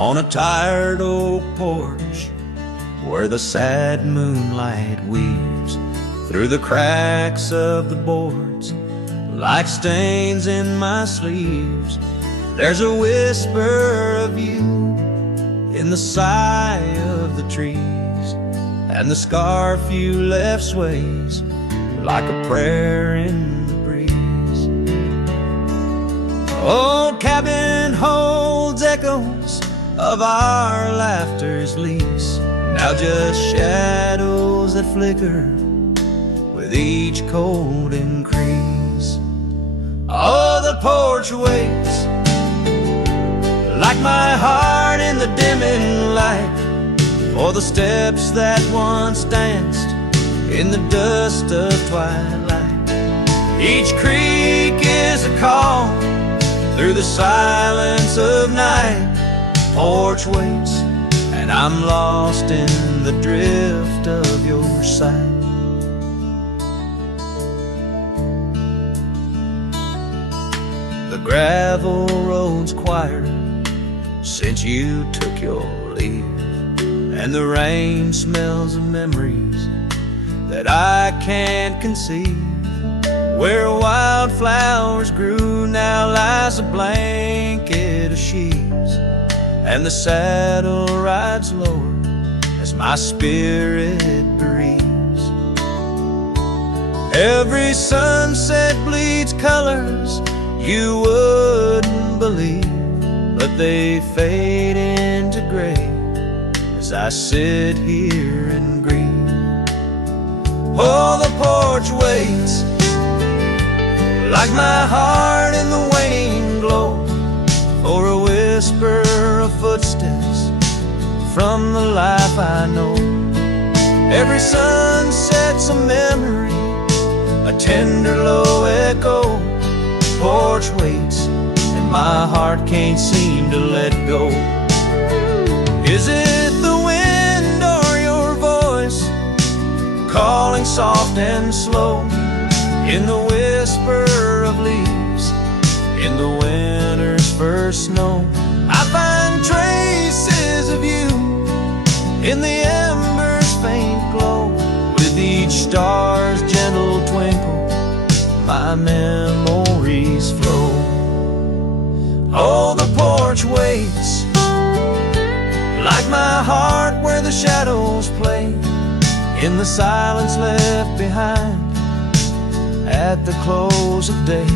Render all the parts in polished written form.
on a tired oak porch where the sad moonlight weaves through the cracks of the boards like stains in my sleeves. There's a whisper of you in the sigh of the trees, and the scarf you left sways like a prayer in the breeze. Old cabin holds echoes of our laughter's lease, now just shadows that flicker with each cold increase. Oh, the porch waits like my heart in the dimming light for the steps that once danced in the dust of twilight. Each creak is a call through the silence of night. Porch waits, and I'm lost in the drift of your sight. The gravel road's quieter since you took your leave, and the rain smells of memories that I can't conceive. Where wildflowers grew now lies a blanket of sheaves, and the saddle rides lower as my spirit bereaves. Every sunset bleeds colors you wouldn't believe, but they fade into gray as I sit here and grieve. Oh, the porch waits like my heart in the waning glow for a whisper of footsteps from the life I know. Every sunset's a memory, a tender low echo. Porch waits, and my heart can't seem to let go. Is it the wind or your voice calling soft and slow in the whisper of leaves in the winter's first snow? I find traces of you in the embers' faint glow. With each star's gentle twinkle, my memories flow. Oh, the porch waits like my heart where the shadows play in the silence left behind at the close of day.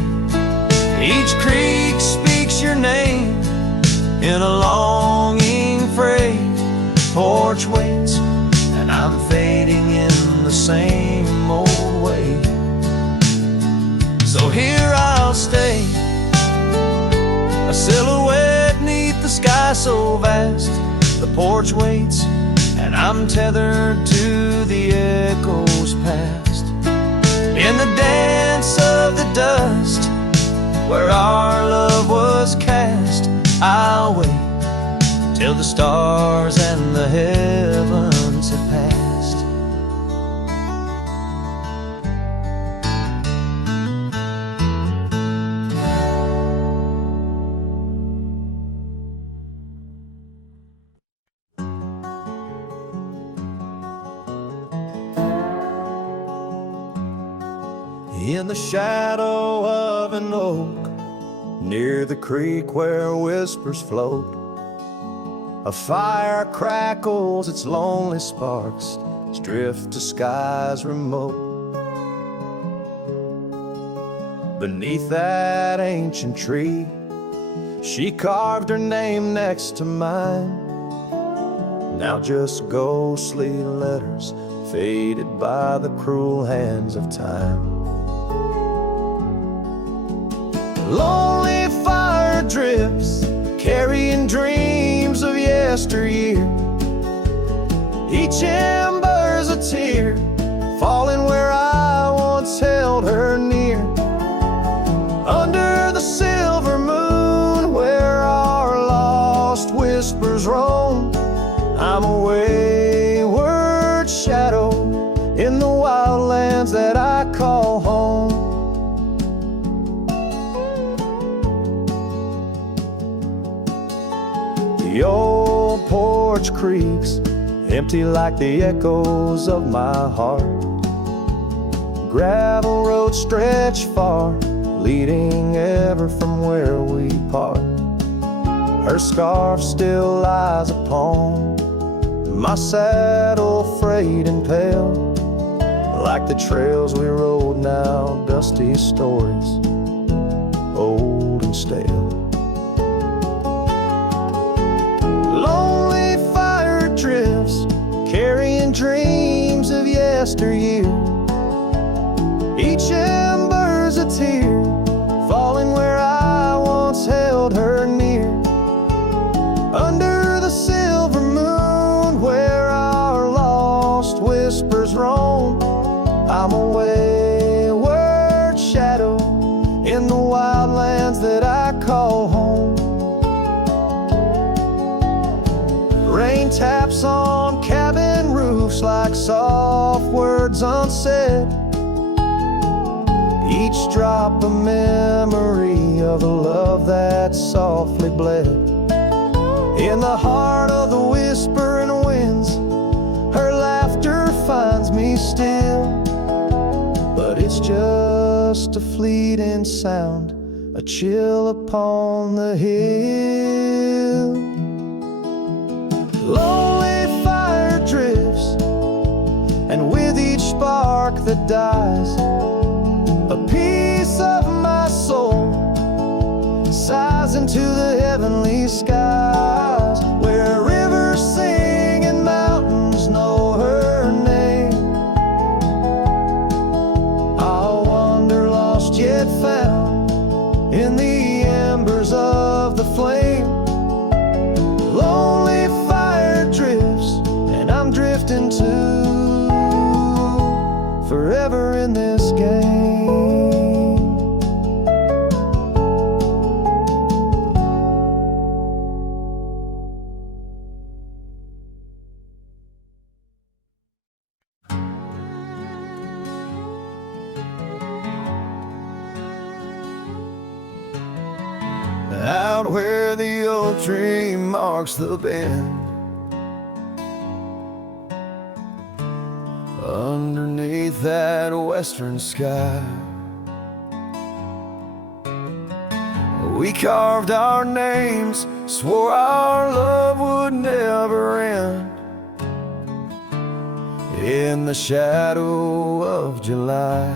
Each creek speaks your name in a longing fray. Porch waits, and I'm fading in the same old way. So here I'll stay, a silhouette neath the sky so vast. The porch waits, and I'm tethered to the echoes past. In the dance of the dust where our love was cast, I'll wait till the stars and the heavens have passed. In the shadow of an oak, near the creek where whispers float, a fire crackles its lonely sparks as drift to skies remote. Beneath that ancient tree, she carved her name next to mine. Now just ghostly letters faded by the cruel hands of time. Lonely fire drifts, carrying dreams of yesteryear. Each ember's a tear, falling where I once held her near. Under the silver moon, where our lost whispers roam, I'm a wayward shadow in the wildlands that I call home. The old porch creaks, empty like the echoes of my heart. Gravel roads stretch far, leading ever from where we part. Her scarf still lies upon my saddle, frayed and pale, like the trails we rode now, dusty stories, old and stale. Lonely fire drifts, carrying dreams of yesteryear. Each ember's a tear, falling where I once held her near. Under the silver moon, where our lost whispers roam, I'm a wayward shadow in the wildlands that I call home. Rain taps on cabin roofs like soft words unsaid, each drop a memory of a love that softly bled. In the heart of the whispering winds, her laughter finds me still, but it's just a fleeting sound, a chill upon the hill. Lonely fire drifts, and with each spark that dies, a piece of my soul sighs into the heavenly skies, where rivers sing and mountains know her name. I'll wander lost yet found in the embers of the flame. Lonely fire drifts, and I'm drifting too, forever in this game. Out where the old tree marks the bend, underneath that western sky, we carved our names, swore our love would never end. In the shadow of July,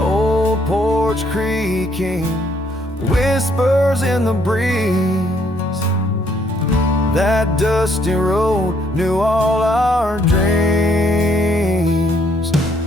old porch creaking, whispers in the breeze. That dusty road knew all our dreams.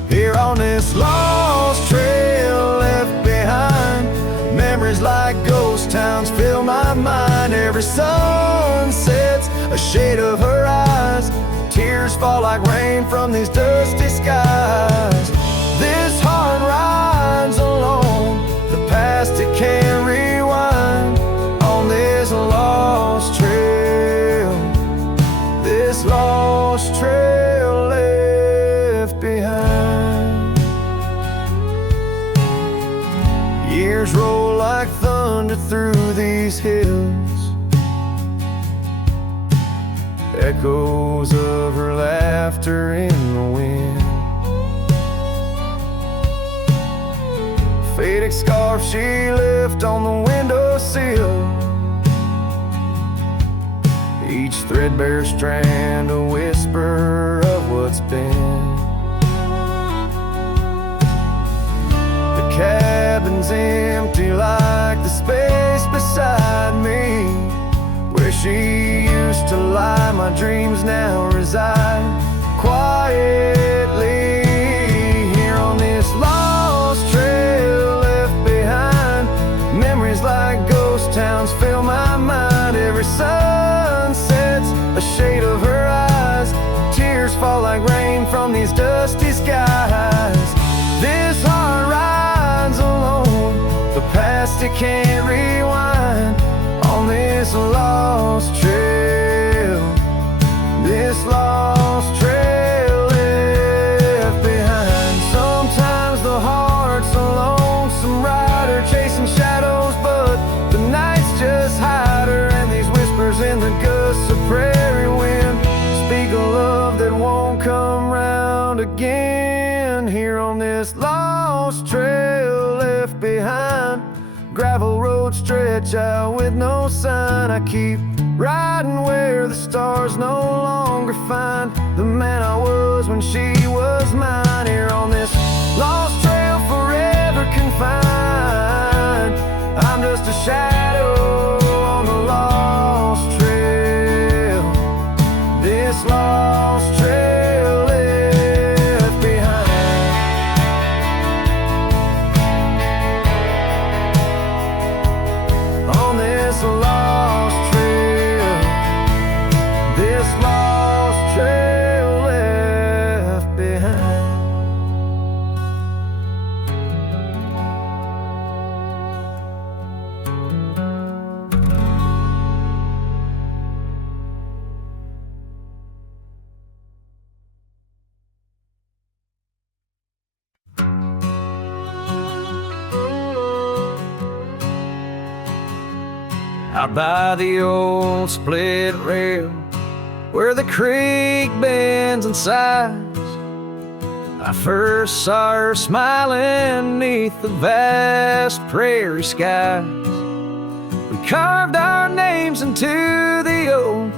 Here on this lost trail left behind, memories like ghost towns fill my mind. Every sun sets a shade of her eyes, tears fall like rain from these dusty skies. This heart rides alone, the past it can't rewind. On this lost trail, this lost trail left behind. Years roll like thunder through these hills, echoes of her laughter in the wind. Faded scarf she left on the windowsill, each threadbare strand a whisper of what's been. The cabin's empty like the space beside me, where she used to lie. My dreams now reside quietly here on this lost trail left behind. Memories like ghost towns fill my mind. Every sun sets a shade of her eyes, tears fall like rain from these dusty skies. This heart rides alone, the past it can't rewind. On this lost trail, this lost trail left behind. Sometimes the heart's a lonesome rider chasing shadows, but the nights just hide. living here on this lost trail left behind. Gravel road stretch out with no sign. I keep riding where the stars no longer find the man I was when she was mine. Here on this lost trail forever confined, I'm just a shadow on the lost trail. This lost trail left behind. On this lost trail, this lost trail left behind. Out by the old split rail, where the creek bends and sighs, I first saw her smiling neath the vast prairie skies. We carved our names into the oak,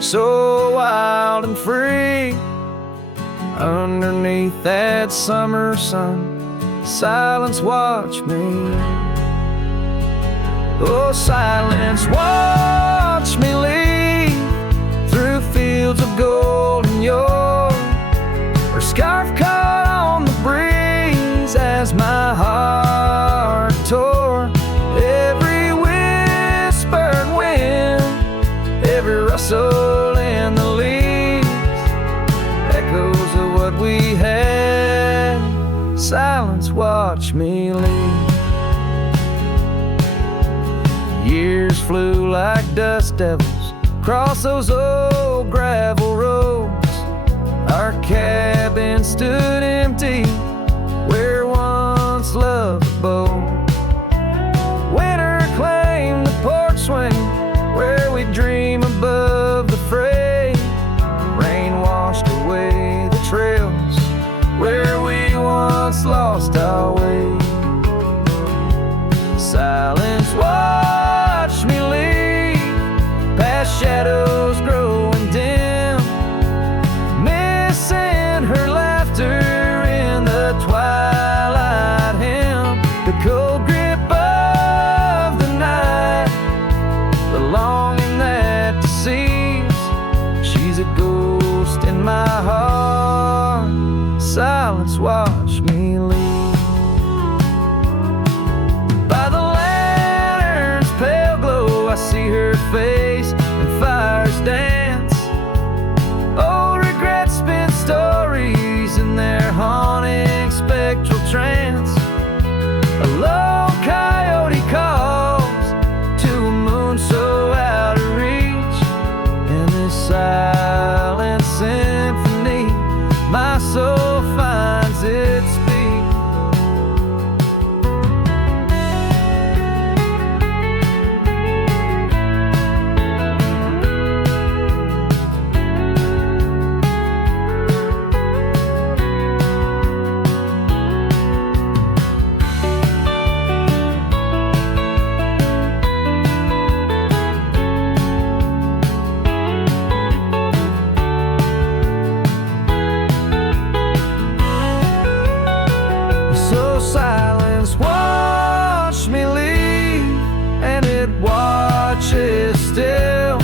so wild and free. Underneath that summer sun, silence watched me. Oh, silence, watch me lead through fields of gold and yore. Her scarf caught on the breeze as my heart tore. Every whispered wind, every rustle in the leaves, echoes of what we had. Silence, watch me lead. Years flew like dust devils across those old gravel roads. Our cabin stood empty where once love abode. Winter claimed the porch swing where we dream above the fray. Rain washed away the trails where we once lost our way. Silence, watch me lead past shadows growing dim, missing her laughter in the twilight hymn. The cold grip of the night, the longing that deceives. She's a ghost in my heart. Silence, watch me lead. I see her face and fires dance. Old regrets spin stories in their haunting spectral trance. A lone coyote calls to a moon so out of reach. In this silent symphony, my soul finds its speech. Silence, watch me lead, and it watches still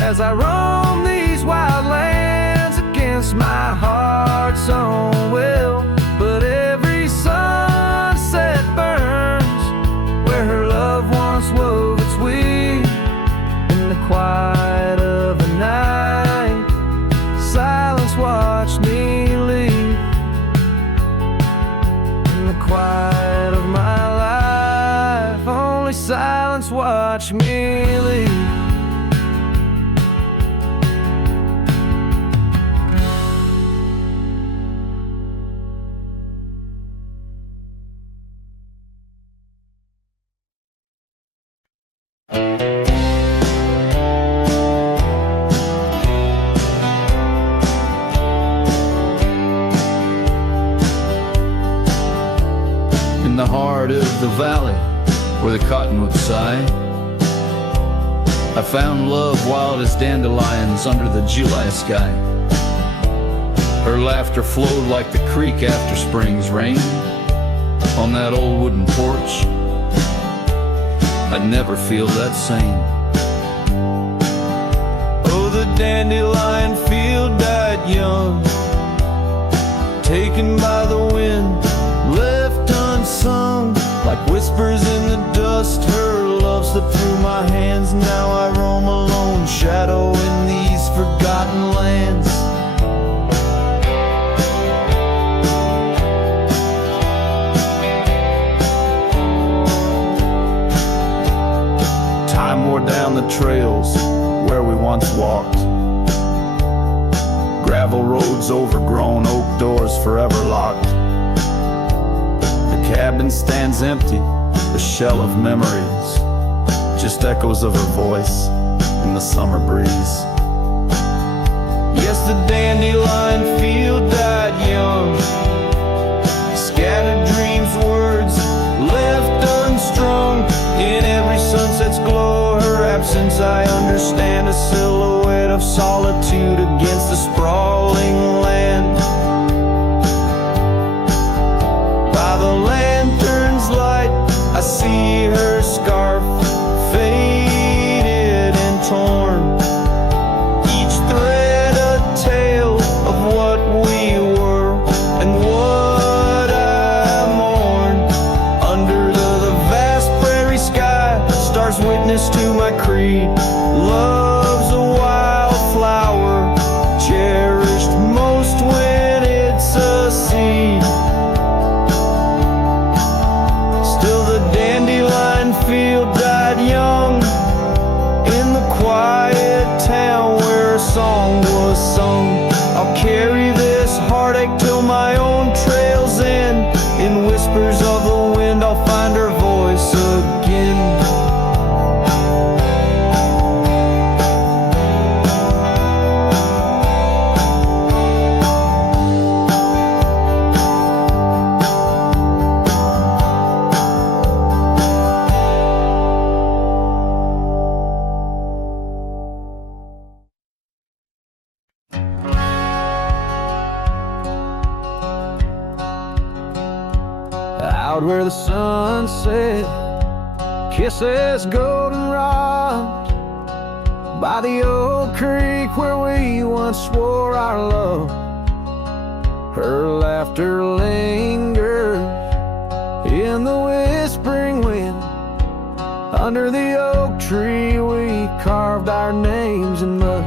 as I roam these wild lands against my heart's own will. But every sunset burns where her love once wove its weave. In the quiet of the night, silence, watch me lead. Quiet of my life, only silence, watch me lead. in the heart of the valley where the cottonwoods sigh. I found love wild as dandelions under the July sky. Her laughter flowed like the creek after spring's rain. On that old wooden porch, I'd never feel that same. Oh, the dandelion field died young, taken by the wind, left unsung. Like whispers in the dust, her love slipped through my hands. Now I roam alone, shadow in these forgotten lands. Time wore down the trails where we once walked. Gravel roads overgrown, oak doors forever locked. The cabin stands empty, a shell of memories, just echoes of her voice in the summer breeze. Yes, the dandelion field died young, scattered dreams, words left unstrung. In every sunset's glow, her absence I understand, a silhouette of solitude against the sprawling land. By the lantern's light, I see her scarf, faded and torn, each thread a tale of what we were and what I mourn. Under the vast prairie sky, stars witness to my creed. Love's a wildflower, cherished most when it's a seed. Still the dandelion field died young in the quiet town where a song was sung. I'll carry this heartache till my own trail's end. In whispers of the wind, I'll find her voice again. Out where the sunset kisses goldenrod, by the old creek where we once swore our love, her laughter lingers in the whispering wind. Under the oak tree we carved our names in mud.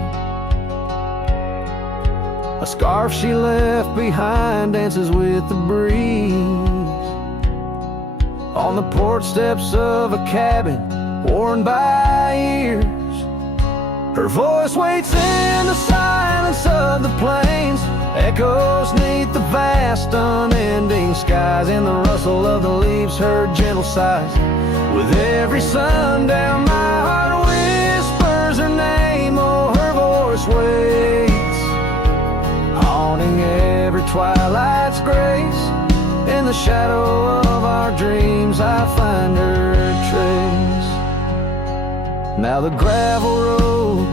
A scarf she left behind dances with the breeze on the porch steps of a cabin worn by years. Her voice waits in the silence of the plains, echoes neath the vast unending skies. In the rustle of the leaves, her gentle sighs. With every sundown, my heart whispers her name. Oh, her voice waits, haunting every twilight's grace. In the shadow of our dreams, I find her trace. Now the gravel road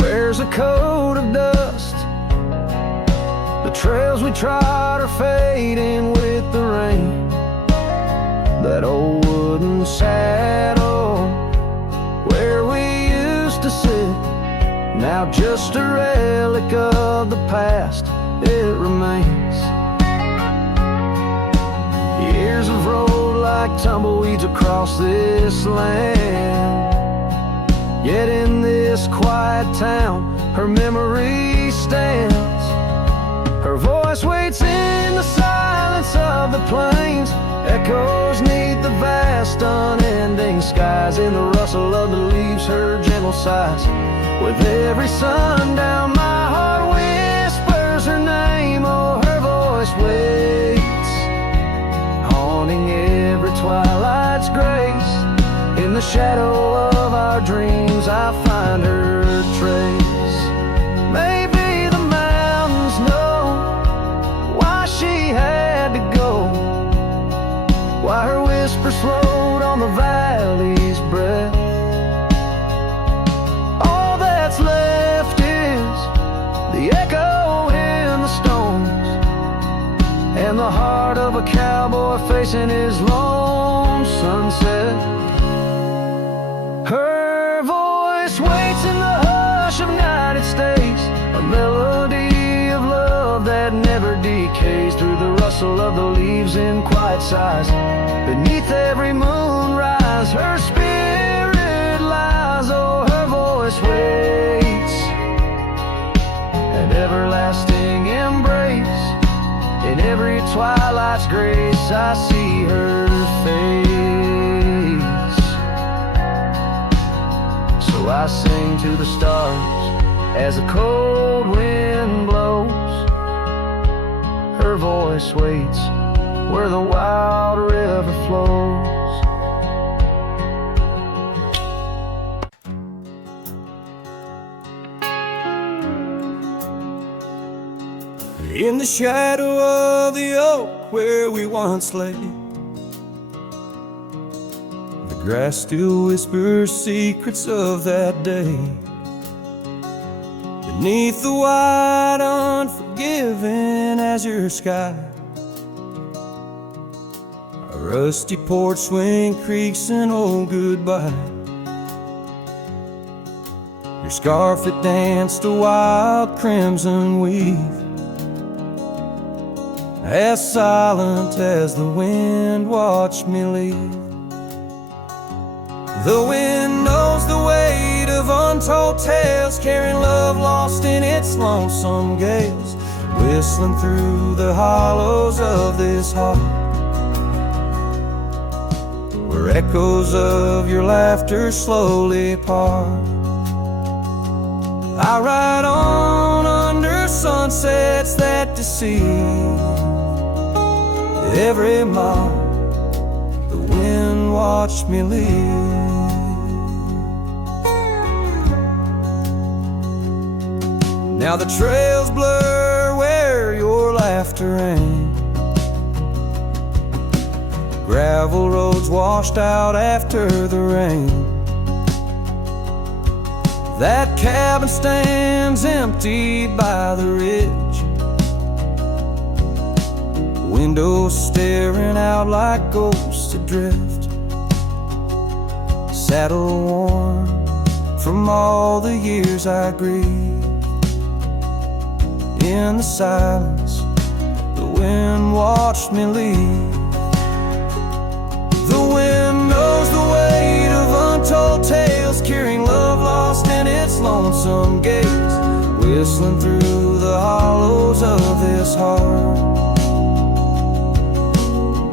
wears a coat of dust. The trails we trod are fading with the rain. That old wooden saddle where we used to sit, now just a relic of the past, it remains. Years have rolled like tumbleweeds across this land, yet in this quiet town her memory stands. Her voice waits in the silence of the plains, echoes neath the vast unending skies. In the rustle of the leaves, her gentle sighs. With every sundown, my heart whispers her name. Oh, her voice waits, haunting every twilight's grace. In the shadow of our dreams, I find her trace. Maybe the mountains know why she had to go. and the heart of a cowboy facing his lone sunset. Her voice waits in the hush of night, it stays a melody of love that never decays. Through the rustle of the leaves in quiet sighs, beneath every moonrise, her spirit lies. Oh, her voice waits, an everlasting embrace. In every twilight's grace, I see her face. So I sing to the stars as the cold wind blows. Her voice waits where the wild river flows. In the shadow of the oak where we once lay, the grass still whispers secrets of that day. Beneath the wide, unforgiving azure sky, a rusty porch swing creaks an old goodbye. Your scarf, it danced a wild crimson weave, as silent as the wind watched me leave. The wind knows the weight of untold tales, carrying love lost in its lonesome gales, whistling through the hollows of this heart, where echoes of your laughter slowly part. I ride on under sunsets that deceive. Every mile the wind watched me leave. Now the trails blur where your laughter rang, gravel roads washed out after the rain. That cabin stands empty by the ridge, windows staring out like ghosts adrift, saddle worn from all the years I grieved. In the silence, the wind watched me leave. The wind knows the weight of untold tales, carrying love lost in its lonesome gaze, whistling through the hollows of this heart,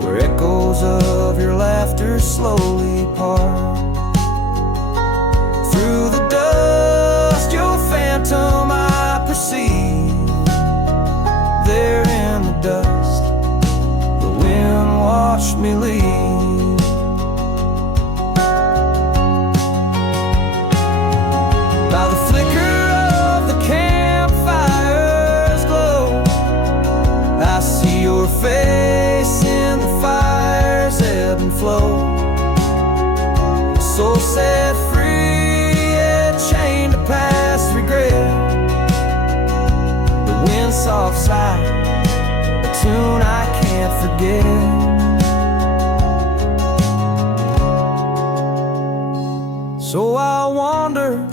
where echoes of your laughter slowly part. Through the dust, your phantom I perceive. There in the dust, the wind watched me leave. By the flicker of the campfire's glow, I see your face in the fire's ebb and flow. A soul set free, yet chained to past regret. The wind's soft sigh, a tune I can't forget. So I wander,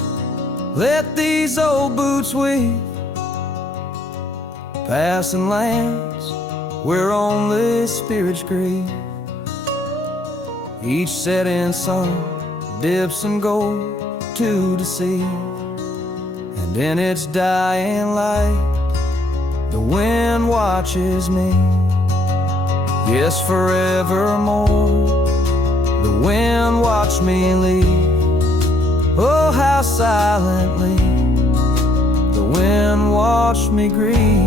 let these old boots weave, passing lands where only spirits grieve. Each setting sun dips in gold to deceive, and in its dying light the wind watches me. Yes, forevermore the wind watched me leave. Oh, how silently the wind watched me grieve.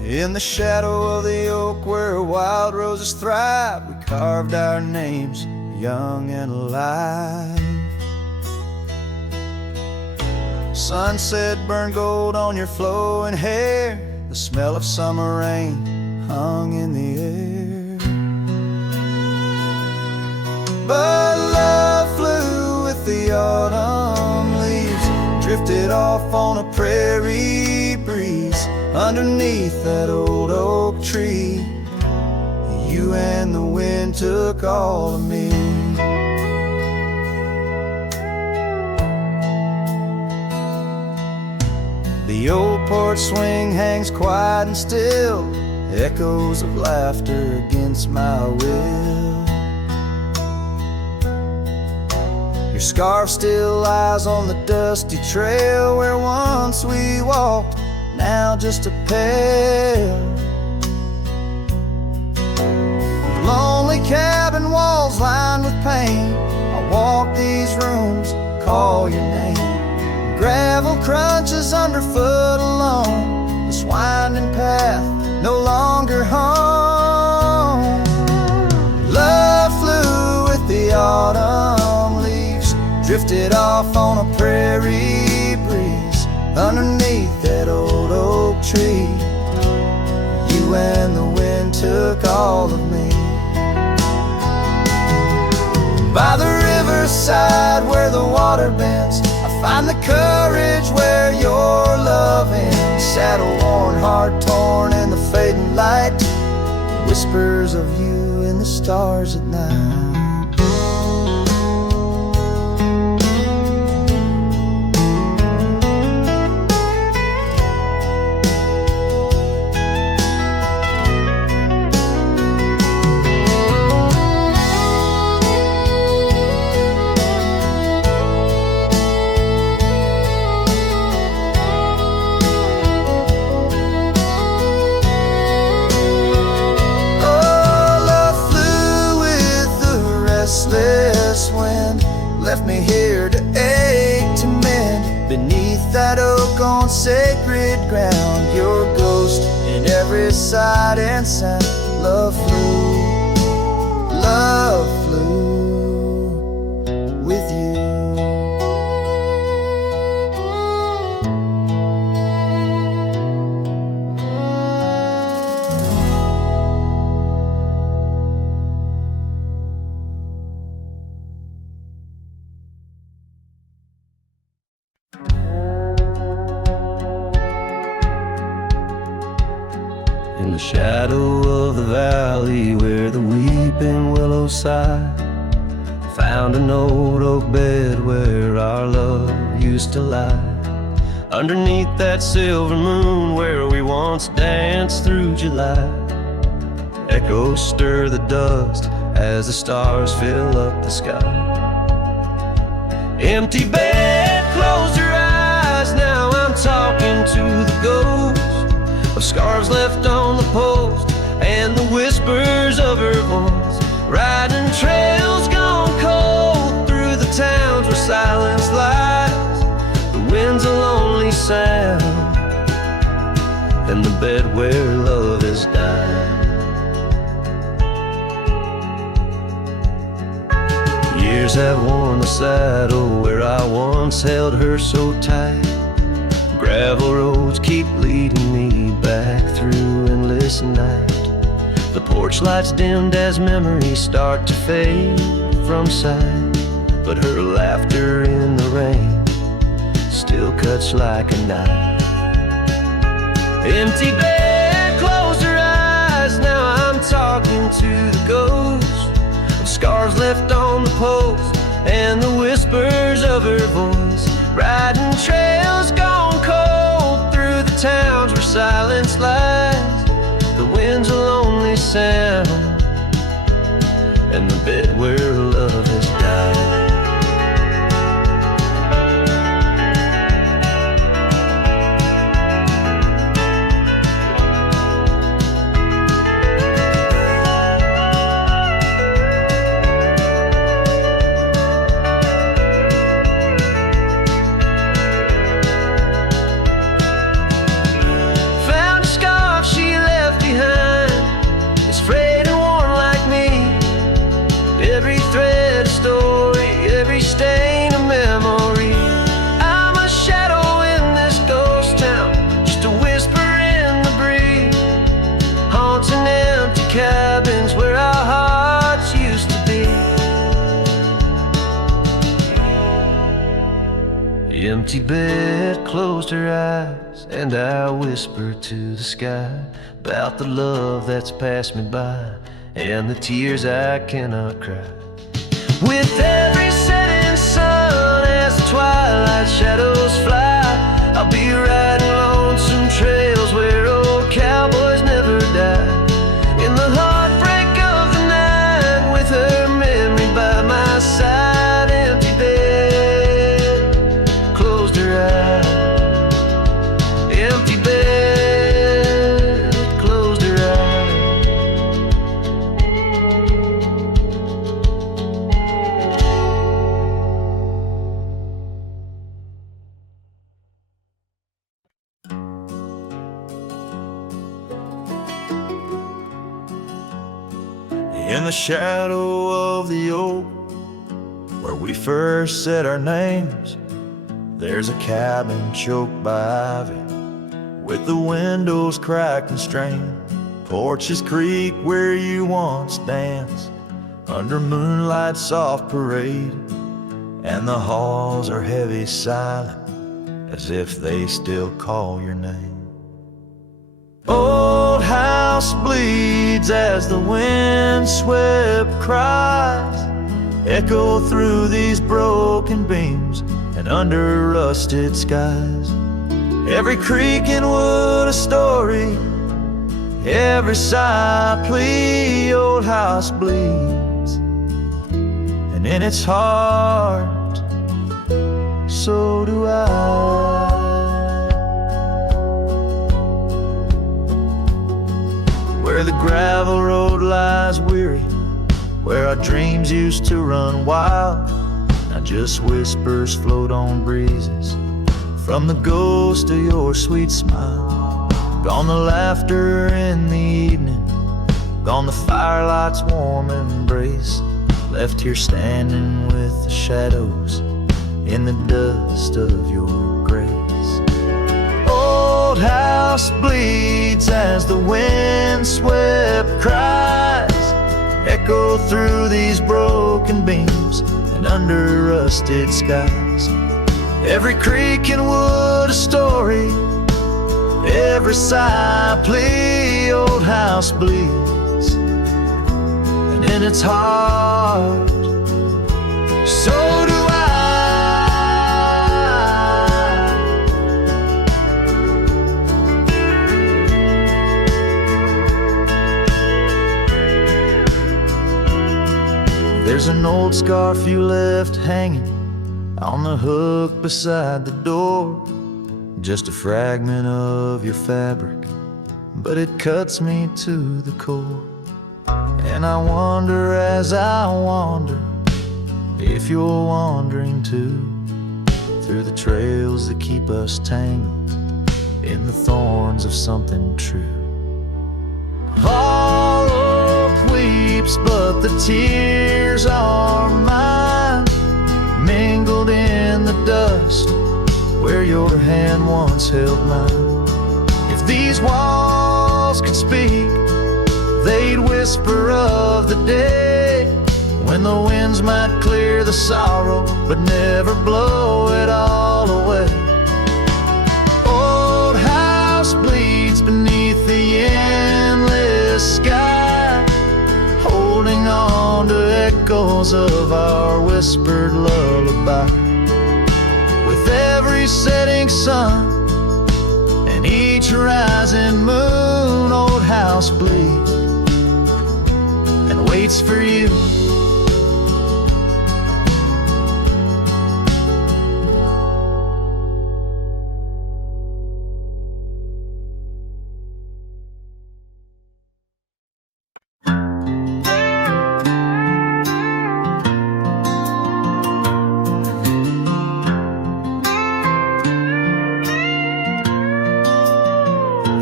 In the shadow of the oak where wild roses thrive, we carved our names, young and alive. Sunset burned gold on your flowing hair. The smell of summer rain hung in the air. But love flew with the autumn leaves, drifted off on a prairie breeze underneath that old oak tree. You and the wind took all of me. The old porch swing hangs quiet and still, echoes of laughter against my will. Your scarf still lies on the dusty trail where once we walked, now just a pair. Lonely cabin walls lined with paint, I walk these rooms, call your name. Gravel crunches underfoot alone, this winding path no longer home. Love flew with the autumn leaves, drifted off on a prairie breeze underneath that old oak tree. You and the wind took all of me. By the riverside where the water bends, I find the courage where your love ends. Saddle worn, heart torn in the fading light, whispers of you in the stars at night. Left me here to ache, to mend beneath that oak on sacred ground. Your ghost in every sight and sound. Love flew with you. In the shadow of the valley where the weeping willows sigh, found an old oak bed where our love used to lie. Underneath that silver moon where we once danced through July, echoes stir the dust as the stars fill up the sky. Empty bed, close your eyes, now I'm talking to the ghost of scarves left on the post and the whispers of her voice. Riding trails gone cold through the towns where silence lies. The wind's a lonely sound and the bed where love has died. Years have worn the saddle where I once held her so tight. Gravel roads keep leading me back through endless night. The porch lights dimmed as memories start to fade from sight, but her laughter in the rain still cuts like a knife. Empty bed, close her eyes, now I'm talking to the ghost of scars left on the post and the whispers of her voice. Riding trails gone cold through the towns where silence lies. The wind's a lonely sound and the bed where love has died. Frayed and Empty bed closed her eyes, and I whispered to the sky about the love that's passed me by and the tears I cannot cry. With every setting sun as the twilight shadows fly, I'll be riding lonesome trails where old cowboys never die. In the heartbreak of the night, with her memory by my side, empty bed closed her eyes. Empty bed closed her eyes. In the shadow of the oak, where we first said our names, there's a cabin choked by ivy, with the windows cracked and strained. Porch's creek where you once danced, under moonlight's soft parade, and the halls are heavy silent, as if they still call your name. Old house bleeds as the wind-swept cries echo through these broken beams and under rusted skies. Every creak and wood a story, every sigh a plea. Old house bleeds, and in its heart, so do I. Where the gravel road lies weary, where our dreams used to run wild, now just whispers float on breezes from the ghost of your sweet smile. Gone the laughter in the evening, gone the firelight's warm embrace, left here standing with the shadows in the dust of your grace. Old house bleeds as the wind-swept cries echo through these broken beams and under rusted skies. Every creak and wood a story, every sigh a plea. Old house bleeds, and in its heart, so do I. There's an old scarf you left hanging on the hook beside the door, just a fragment of your fabric, but it cuts me to the core. And I wonder as I wander, if you're wandering too, through the trails that keep us tangled in the thorns of something true. All hope weeps, but the tears are mine, mingled in the dust where your hand once held mine. If these walls could speak, they'd whisper of the day when the winds might clear the sorrow but never blow it all away. Old house bleeds beneath the endless sky, holding on to echoes of our whispered lullaby. With every setting sun and each rising moon, old house bleeds and waits for you.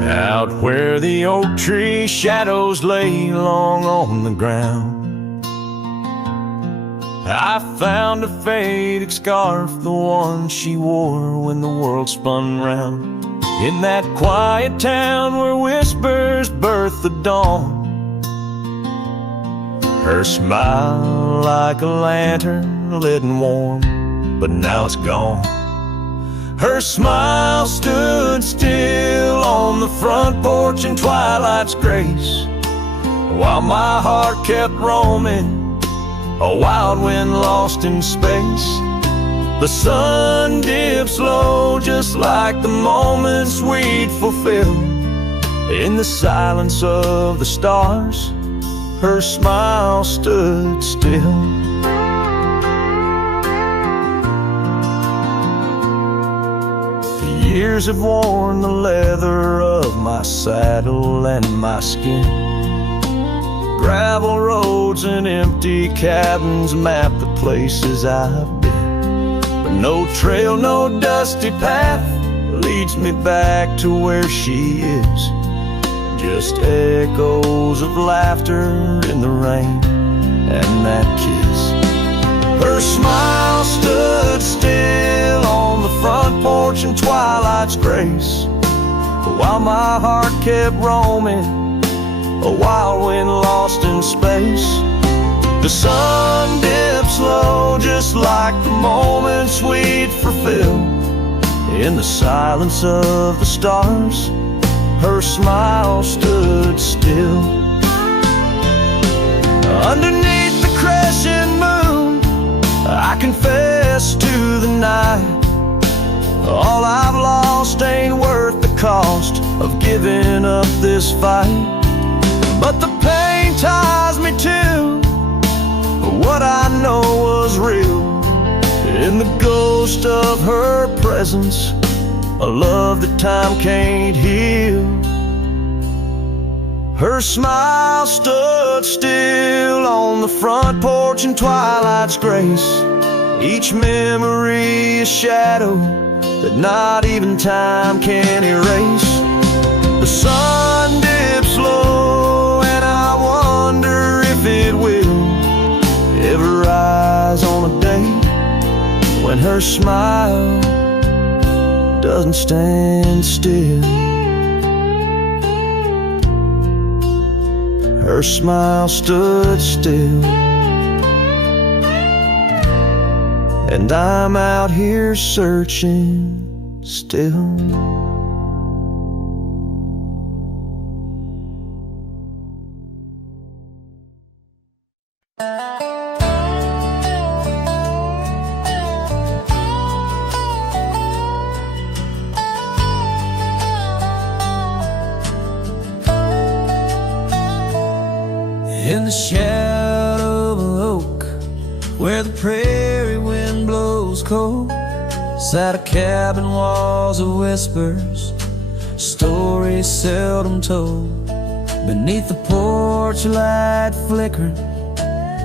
Out where the oak tree shadows lay long on the ground, I found a faded scarf, the one she wore when the world spun round. In that quiet town where whispers birth the dawn, her smile like a lantern lit and warm, but now it's gone. Her smile stood still on the front porch in twilight's grace, while my heart kept roaming, a wild wind lost in space. The sun dips low just like the moments we'd fulfill. In the silence of the stars, her smile stood still. The years have worn the leather of my saddle and my skin. Gravel roads and empty cabins map the places I've been, but no trail, no dusty path leads me back to where she is. Just echoes of laughter in the rain and that kiss. Her smile stood still on the front porch in twilight's grace, while my heart kept roaming, a wild wind lost in space. The sun dips low just like the moments we'd fulfill. In the silence of the stars, her smile stood still. Underneath the crescent moon, I confess to the night, all I've lost ain't worth the cost of giving up this fight. But the pain ties me to what I know was real, in the ghost of her presence, a love that time can't heal. Her smile stood still on the front porch in twilight's grace, each memory a shadow that not even time can erase. The sun dips low and I wonder if it will ever rise on a day when her smile doesn't stand still. Her smile stood still, and I'm out here searching still. In the shadow of an oak, where the prairie wind blows cold, sat a cabin, walls of whispers, stories seldom told. Beneath the porch light flickering,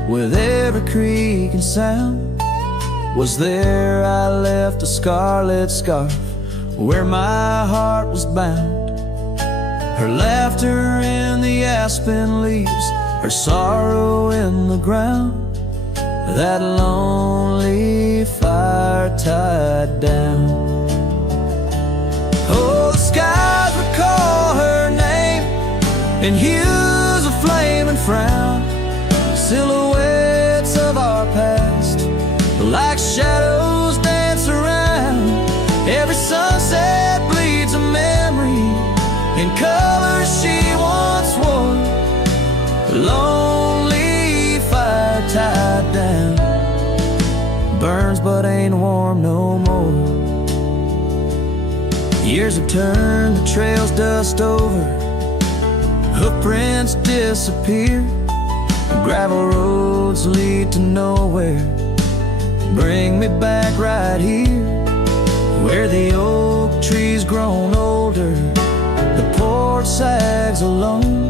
with every creak and sound, was there I left a scarlet scarf where my heart was bound. Her laughter in the aspen leaves, her sorrow in the ground, that lonely fire tied down. Oh, the skies recall her name in hues of flame and frown, silhouettes of our past, like shadows dance around. Every sunset bleeds a memory in colors she once wore. Lonely fire tied down, burns but ain't warm no more. Years have turned the trails dust over, hoofprints disappear, gravel roads lead to nowhere. Bring me back right here, where the oak tree's grown older, the porch sags alone.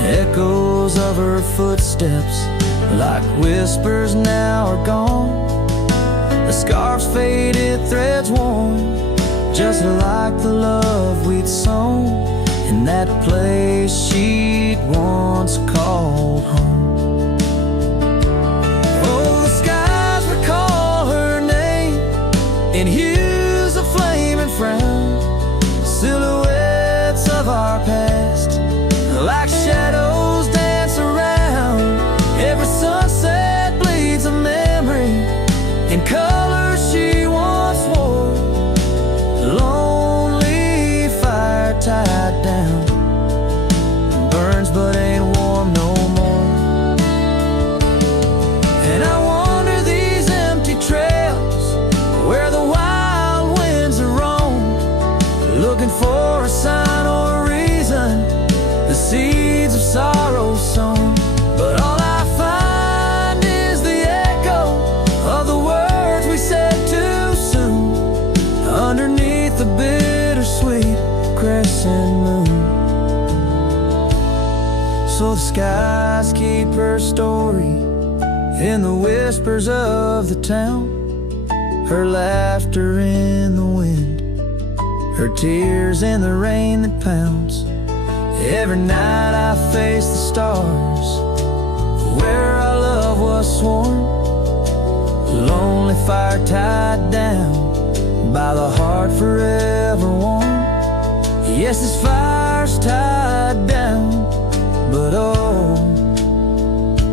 Echoes of her footsteps, like whispers, now are gone. The scarf's faded, threads worn, just like the love we'd sown in that place she'd once called home. Oh, the skies recall her name in hues of flame and frown, silhouettes of our past, like shadows dance around. Every sunset bleeds a memory in colors she once wore. the skies keep her story in the whispers of the town. Her laughter in the wind, her tears in the rain that pounds. Every night I face the stars where our love was sworn. Lonely fire tied down by the heart forever warm. Yes, this fire's tied down, but oh,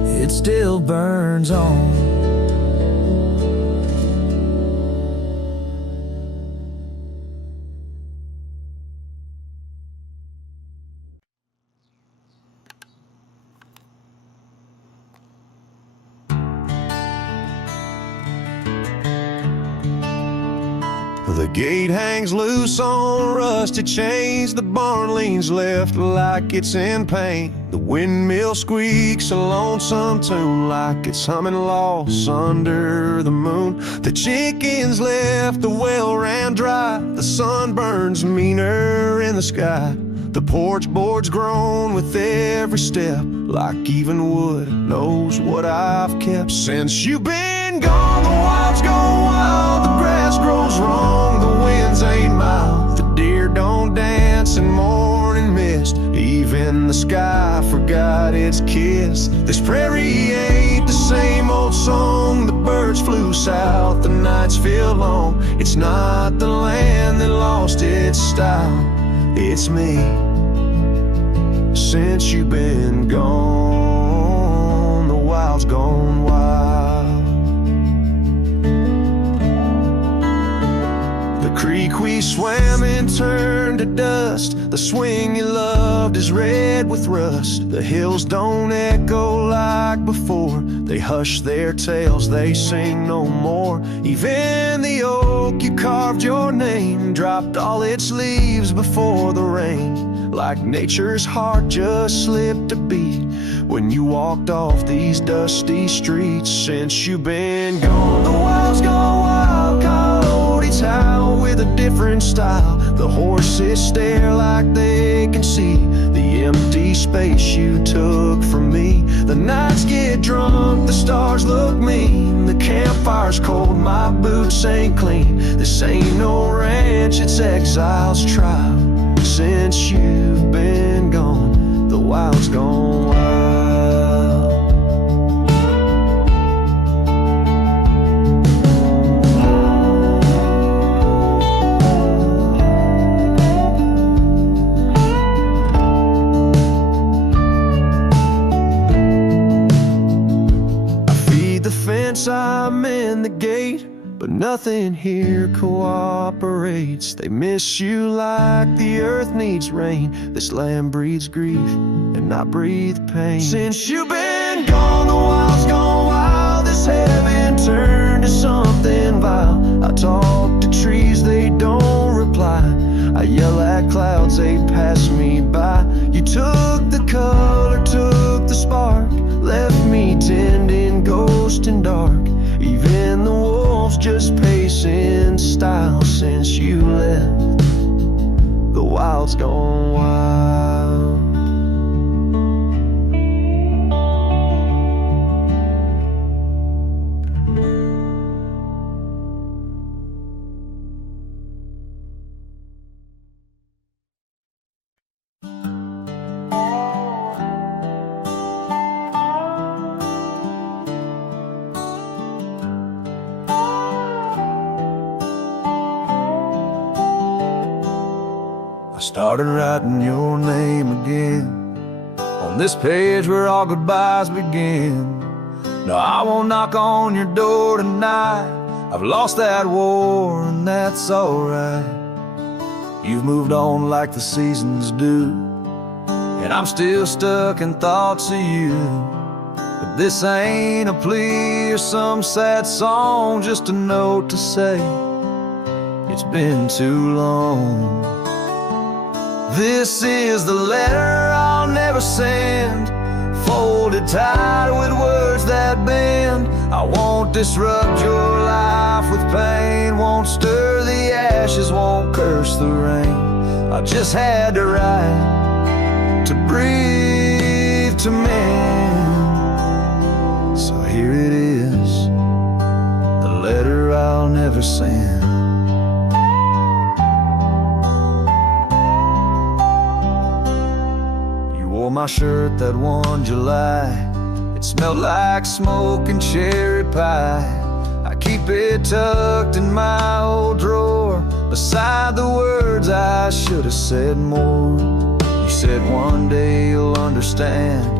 it still burns on. The gate hangs loose on rusted chains. The barn leans left like it's in pain. The windmill squeaks a lonesome tune like it's humming lost under the moon. The chickens left, the well ran dry. The sun burns meaner in the sky. The porch board's grown with every step, like even wood knows what I've kept. Since you've been gone, the wild's gone wild. The grass grows wrong, the winds ain't mild. The deer don't dance in morning mist. Even the sky forgot its kiss. This prairie ain't the same old song. The birds flew south, the nights feel long. It's not the land that lost its style, it's me. Since you've been gone, the wild's gone wild. The creek we swam in turned to dust. The swing you loved is red with rust. The hills don't echo like before. They hush their tales, they sing no more. Even the oak you carved your name dropped all its leaves before the rain. Like nature's heart just slipped a beat when you walked off these dusty streets. Since you've been gone, the wild's gone wild. Coyotes howl with a different style. The horses stare like they can see the empty space you took from me. The nights get drunk, the stars look mean. The campfire's cold, my boots ain't clean. This ain't no ranch, it's exile's trial. Since you've been gone, the wild's gone wild. I feed the fence, I'm in the gate, but nothing here cooperates. They miss you like the earth needs rain. This land breathes grief and I breathe pain. Since you've been gone, the wild's gone wild. This heaven turned to something vile. I talk to trees, they don't reply. I yell at clouds, they pass me by. You took the color, took the spark, left me tending ghost and dark. Even the wolves just pace in style. Since you left, the wild's gone wild. I started writing your name again on this page where all goodbyes begin. No, I won't knock on your door tonight. I've lost that war and that's alright. You've moved on like the seasons do, and I'm still stuck in thoughts of you. But this ain't a plea or some sad song, just a note to say it's been too long. This is the letter I'll never send, folded tight with words that bend. I won't disrupt your life with pain, won't stir the ashes, won't curse the rain. I just had to write to breathe to mend. So here it is, the letter I'll never send. You wore my shirt that one July. It smelled like smoke and cherry pie. I keep it tucked in my old drawer, beside the words I should have said more. You said one day you'll understand.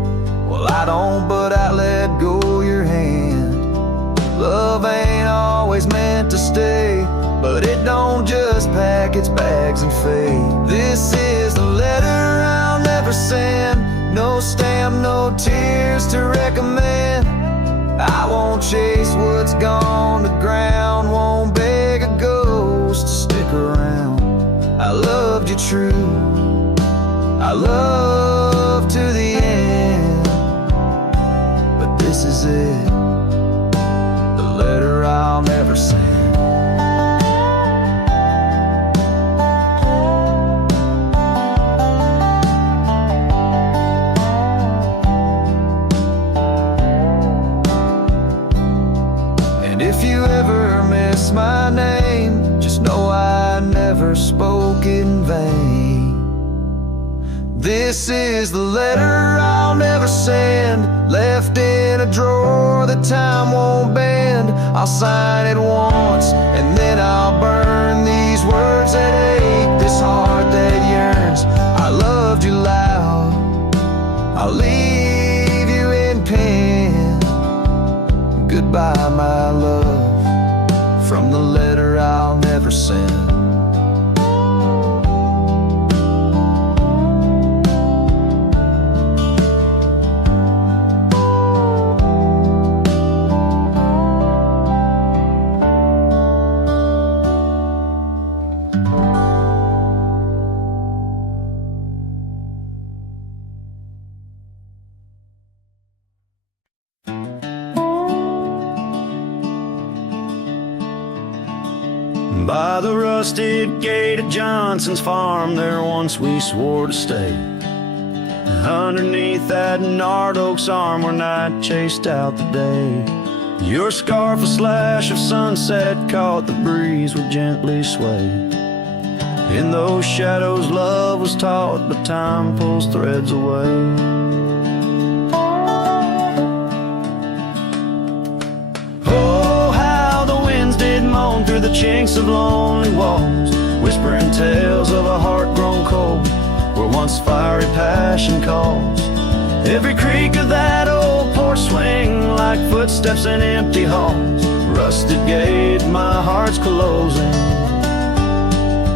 Well, I don't, but I let go your hand. Love ain't always meant to stay, but it don't just pack its bags and fade. This is the letter I'll never send. No stamp, no tears to recommend. I won't chase what's gone to ground, won't beg a ghost to stick around. I loved you true, I love to the end. But this is it, the letter I'll never send. And if you ever miss my name, just know I never spoke in vain. This is the letter I'll never send, left in a drawer that time won't bend. I'll sign it once and then I'll burn these words that ache, this heart that yearns. I loved you loud, I'll leave you in pen. Goodbye, my love, from the letter I'll never send. By the rusted gate of Johnson's farm, there once we swore to stay. Underneath that gnarled oak's arm where night chased out the day. Your scarf, a slash of sunset, caught the breeze would gently sway. In those shadows love was taught, but time pulls threads away. Through the chinks of lonely walls, whispering tales of a heart grown cold, where once fiery passion calls. Every creak of that old porch swing like footsteps in empty halls. Rusted gate, my heart's closing,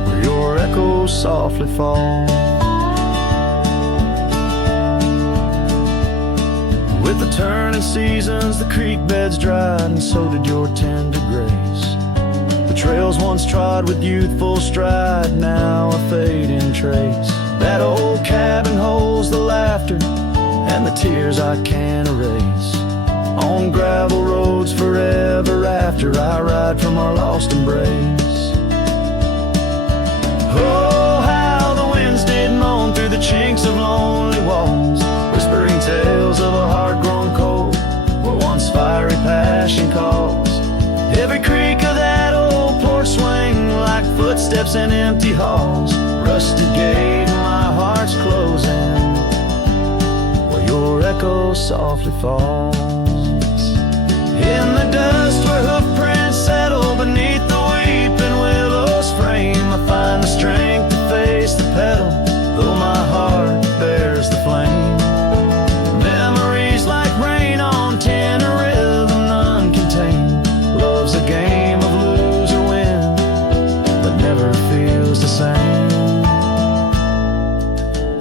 where your echoes softly fall. With the turning seasons, the creek beds dried, and so did your tender grace. The trails once trod with youthful stride, now a fading trace. That old cabin holds the laughter and the tears I can't erase. On gravel roads forever after, I ride from our lost embrace. Oh, how the winds did moan through the chinks of lonely walls, whispering tales of a heart grown cold, where once fiery passion calls. Every creak of that old porch swing like footsteps in empty halls. Rusted gate, my heart's closing, where your echo softly falls. In the dust where hoofprints settle beneath the weeping willow's frame, I find the strength to face the pedal, though my heart bears the flame. Memories like rain on tin, a rhythm none contain. Love's a game of lose or win, but never feels the same.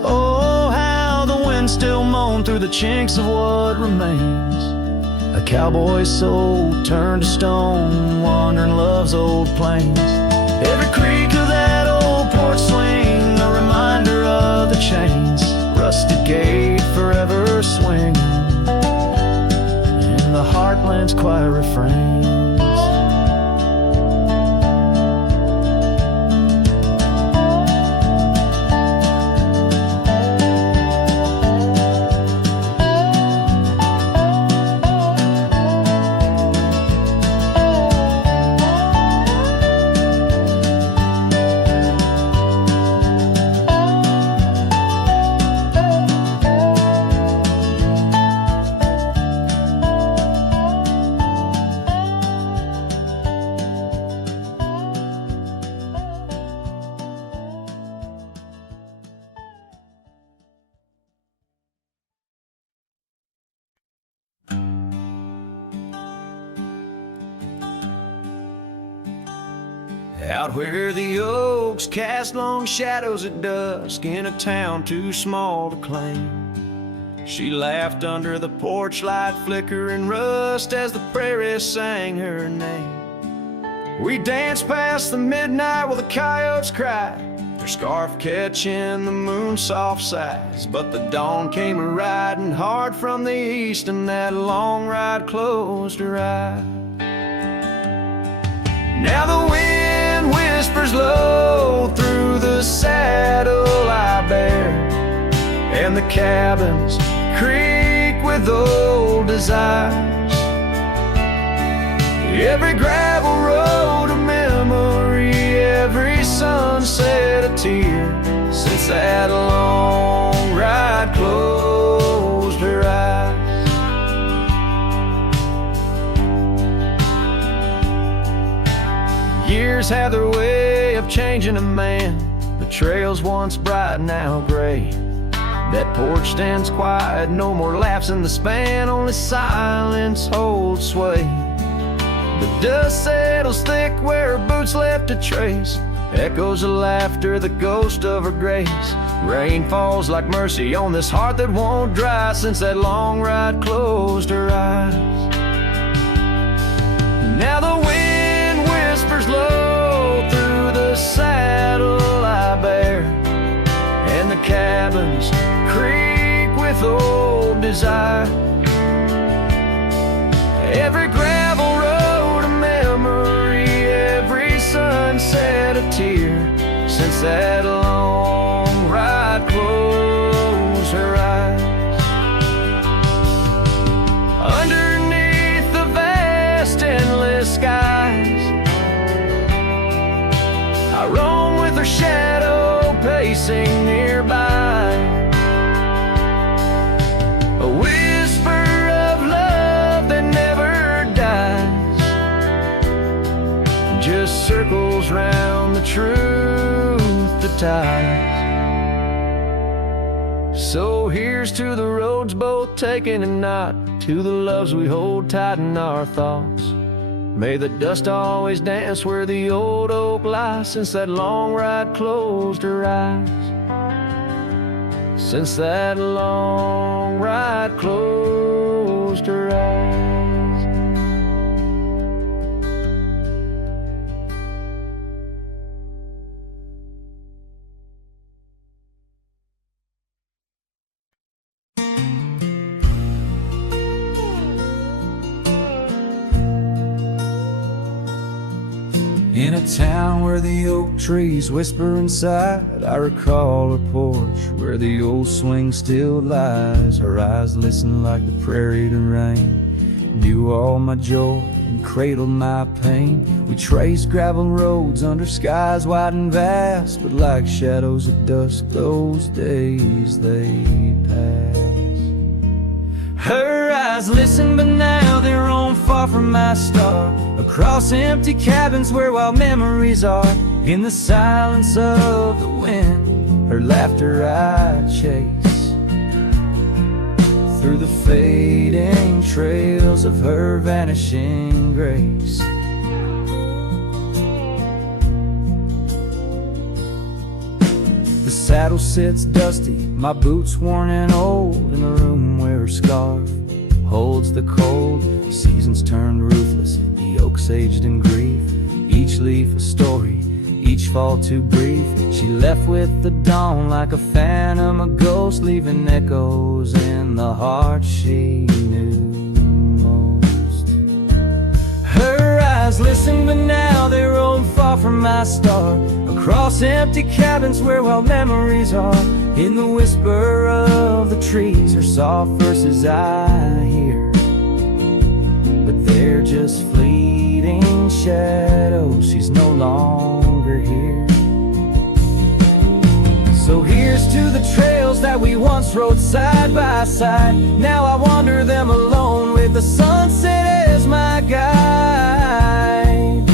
Oh, how the wind still moan through the chinks of what remains. A cowboy's soul turned to stone, wandering love's old plains. Every creak of that old porch swing, a reminder of the chains. Rusted gate forever swinging in the heartland's quiet refrains. Out where the oaks cast long shadows at dusk in a town too small to claim, she laughed under the porch light flickering rust as the prairie sang her name. We danced past the midnight while the coyotes cried, their scarf catching the moon's soft sighs. But the dawn came a-riding hard from the east, and that long ride closed her eyes. Now the wind whispers low through the saddle I bear, and the cabins creak with old desires. Every gravel road a memory, every sunset a tear, since that long ride closed her eyes. Years have their way of changing a man. The trails once bright, now gray. That porch stands quiet, no more laughs in the span, only silence holds sway. The dust settles thick where her boots left a trace, echoes of laughter, the ghost of her grace. Rain falls like mercy on this heart that won't dry, since that long ride closed her eyes. Now the wind whispers low through the saddle I bear, and the cabins creak with old desire. Every gravel road a memory, every sunset a tear, since that long ride closed her eyes. Underneath the vast endless skies, I roam with her shadow pacing nearby. A whisper of love that never dies, just circles round the truth that ties. So here's to the roads both taken and not, to the loves we hold tight in our thoughts. May the dust always dance where the old oak lies, since that long ride closed her eyes. Since that long ride closed her eyes. In a town where the oak trees whisper inside, I recall her porch where the old swing still lies. Her eyes listen like the prairie to rain, knew all my joy and cradled my pain. We traced gravel roads under skies wide and vast, but like shadows at dusk those days they pass. Her eyes listen, but now they're on far from my star, across empty cabins where wild memories are. In the silence of the wind, her laughter I chase, through the fading trails of her vanishing grace. The saddle sits dusty, my boots worn and old, in the room where her scarf holds the cold. The seasons turned ruthless, the oaks aged in grief, each leaf a story, each fall too brief. She left with the dawn like a phantom, a ghost, leaving echoes in the heart she knew most. Her eyes listen, but now they roam far from my star, across empty cabins where wild memories are. In the whisper of the trees, her soft verses I hear, but they're just fleeting shadows, she's no longer here. So here's to the trails that we once rode side by side. Now I wander them alone with the sunset as my guide.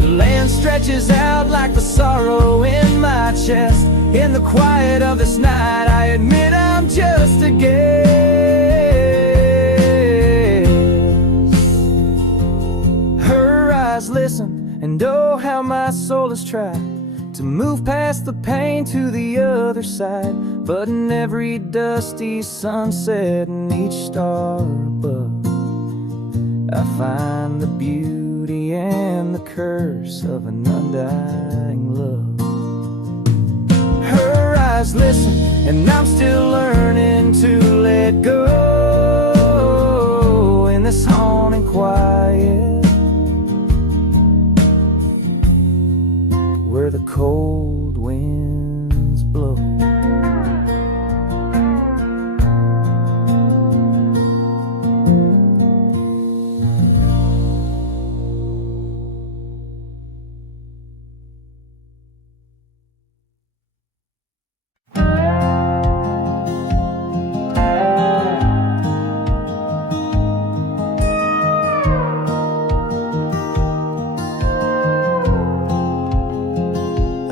The land stretches out like the sorrow in my chest. In the quiet of this night, I admit I'm just a guest. Her eyes listen, And oh, how my soul has tried to move past the pain to the other side. But in every dusty sunset and each star above, I find the beauty and the curse of an undying love. Her eyes listen, and I'm still learning to let go in this haunting quiet, where the cold winds blow.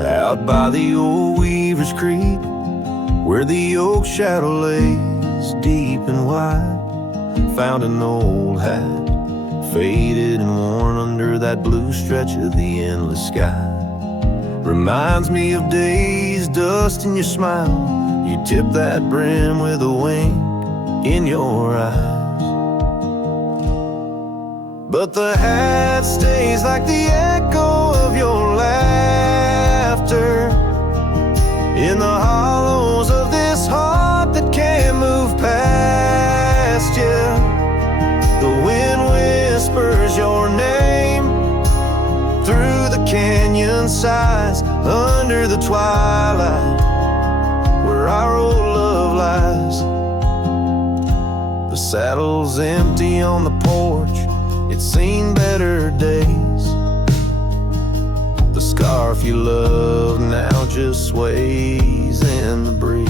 Out by the old Weaver's Creek, where the oak shadow lays deep and wide, found an old hat, faded and worn under that blue stretch of the endless sky. Reminds me of days, dust in your smile. You tip that brim with a wink in your eyes. But the hat stays like the echo of your laughter in the hollows of this heart that can't move past you. The wind whispers your name through the canyon sighs, under the twilight where our old love lies. The saddle's empty on the porch, it's seen better days. The scarf you love now just sways in the breeze.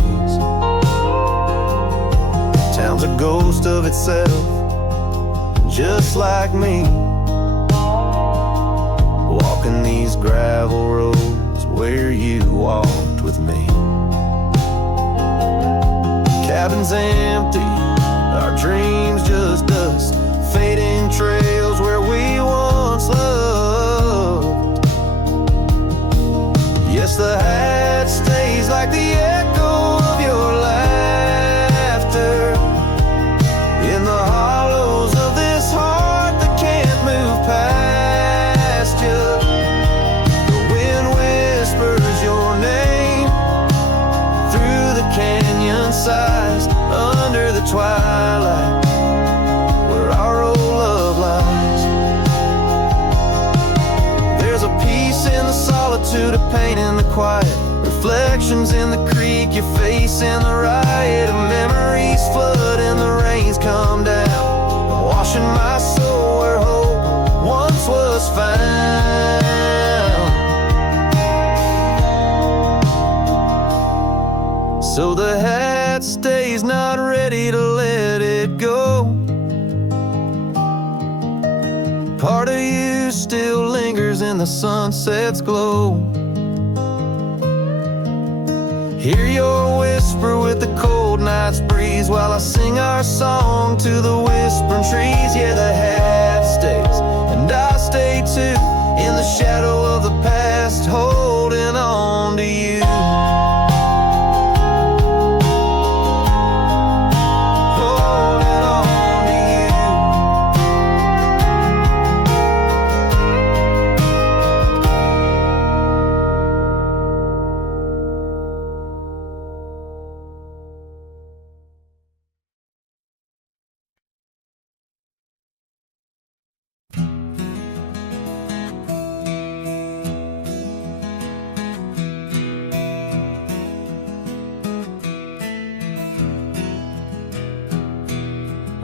Town's a ghost of itself, just like me, walking these gravel roads where you walked with me. Cabin's empty, our dreams just dust, fading trails where we once loved. Yes, the hat stays like the echo of your laughter in the hollows of this heart that can't move past you. The wind whispers your name through the canyon sighs, under the twilight where our old love lies. There's a peace in the solitude, a pain in the quiet, reflections in the creek, your face in the riot of memories flood and the rains come down, washing my soul where hope once was found. So the hat stays, not ready to let it go. Part of you still lingers in the sunset's glow. Hear your whisper with the cold night's breeze, while I sing our song to the whispering trees. Yeah, the hat stays, and I stay too, in the shadow of the past, holding on to you.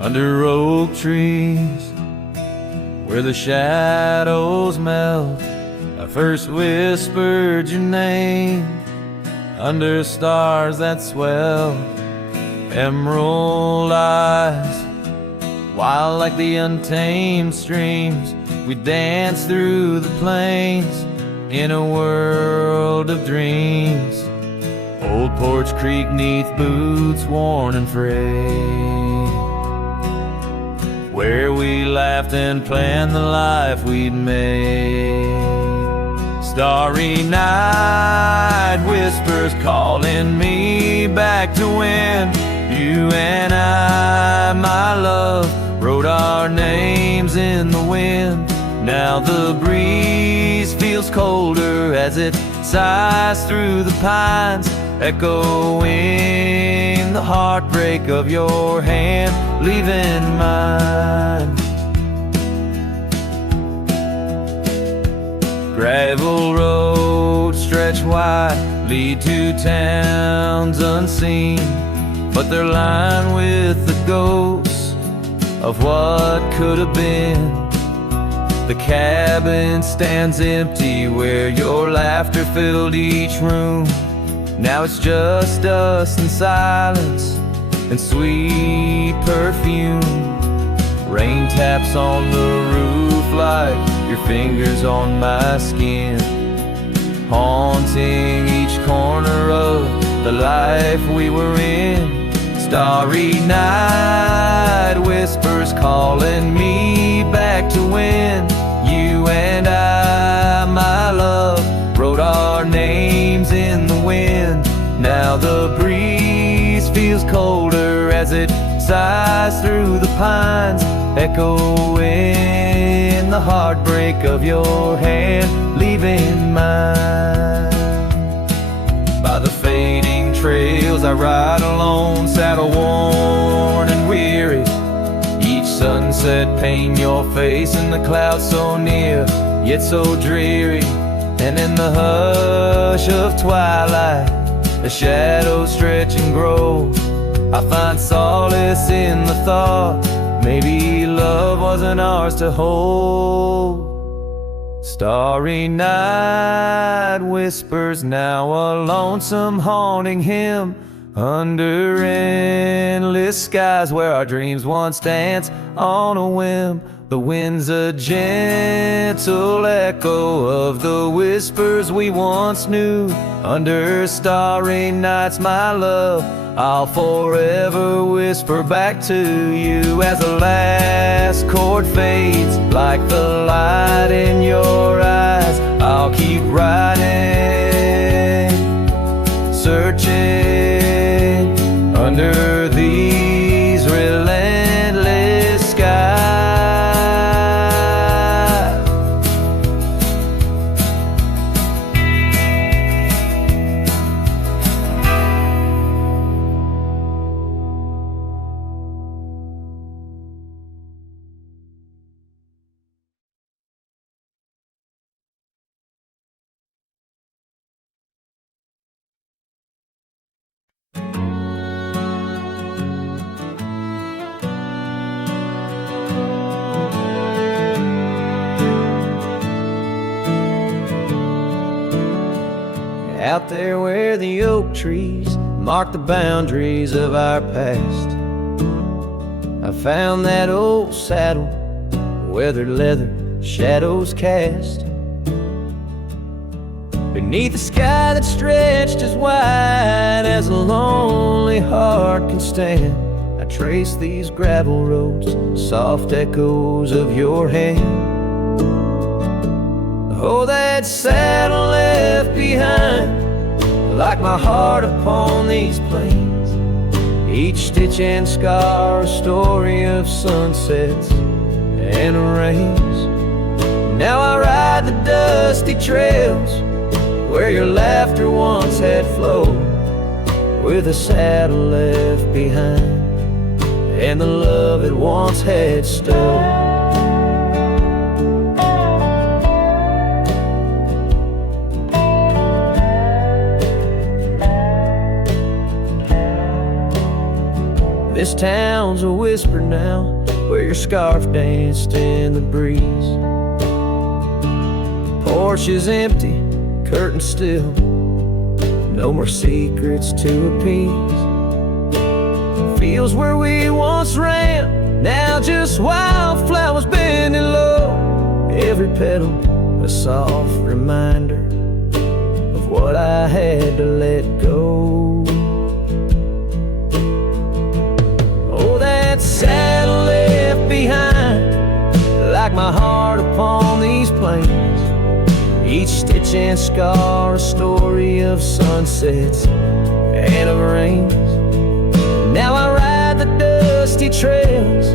Under oak trees, where the shadows melt, I first whispered your name. Under stars that swell, emerald eyes, wild like the untamed streams, we dance through the plains in a world of dreams. Old Porch Creek 'neath boots worn and frayed, where we laughed and planned the life we'd made. Starry night whispers calling me back to when you and I, my love, wrote our names in the wind. Now the breeze feels colder as it sighs through the pines, echoing the heartbreak of your hand, leaving mine. Gravel roads stretch wide, lead to towns unseen, but they're lined with the ghosts of what could have been. The cabin stands empty where your laughter filled each room. Now it's just us and silence and sweet perfume. Rain taps on the roof like your fingers on my skin, haunting each corner of the life we were in. Starry night whispers calling me back to when you and I, my love, wrote our names in the wind. Now the breeze feels colder as it sighs through the pines, echoing the heartbreak of your hand, leaving mine. By the fading trails I ride alone, saddle worn and weary. Each sunset paint your face in the clouds so near, yet so dreary. And in the hush of twilight, the shadows stretch and grow. I find solace in the thought maybe love wasn't ours to hold. Starry night whispers now a lonesome haunting hymn under endless skies where our dreams once danced on a whim. The wind's a gentle echo of the whispers we once knew. Under starry nights, my love, I'll forever whisper back to you as the last chord fades like the light in your eyes. I'll keep riding, searching under these relentless skies. Out there where the oak trees mark the boundaries of our past, I found that old saddle, weathered leather, shadows cast. Beneath a sky that stretched as wide as a lonely heart can stand, I trace these gravel roads, soft echoes of your hand. Oh, that saddle left behind, like my heart upon these plains. Each stitch and scar a story of sunsets and rains. Now I ride the dusty trails where your laughter once had flowed, with a saddle left behind and the love it once had stowed. This town's a whisper now, where your scarf danced in the breeze. Porch is empty, curtains still, no more secrets to appease. Fields where we once ran, now just wildflowers bending low. Every petal a soft reminder of what I had to let go. Saddle left behind, like my heart upon these plains. Each stitch and scar a story of sunsets and of rains. Now I ride the dusty trails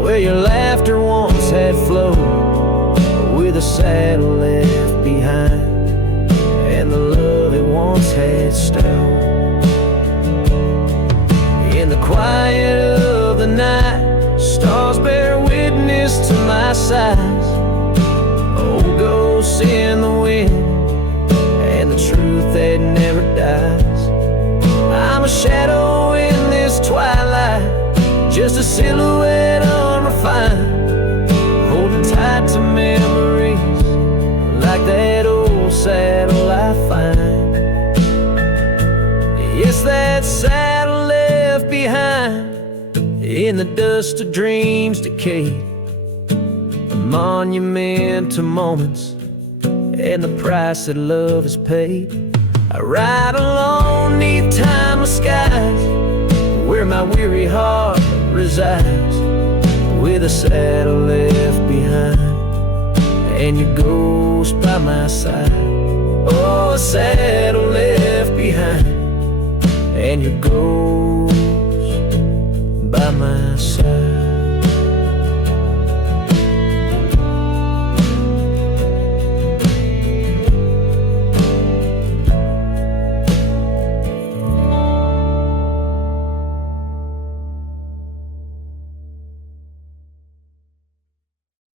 where your laughter once had flowed, with a saddle left behind and the love it once had stowed. In the quiet of the night, stars bear witness to my sighs. Old ghosts in the wind and the truth that never dies. I'm a shadow in this twilight, just a silhouette unrefined, holding tight to memories like that old saddle I find. Yes, that saddle left behind in the dust of dreams decayed, a monument to moments and the price that love has paid. I ride alone neath timeless skies where my weary heart resides, with a saddle left behind and your ghost by my side. Oh, a saddle left behind and your ghost by my side.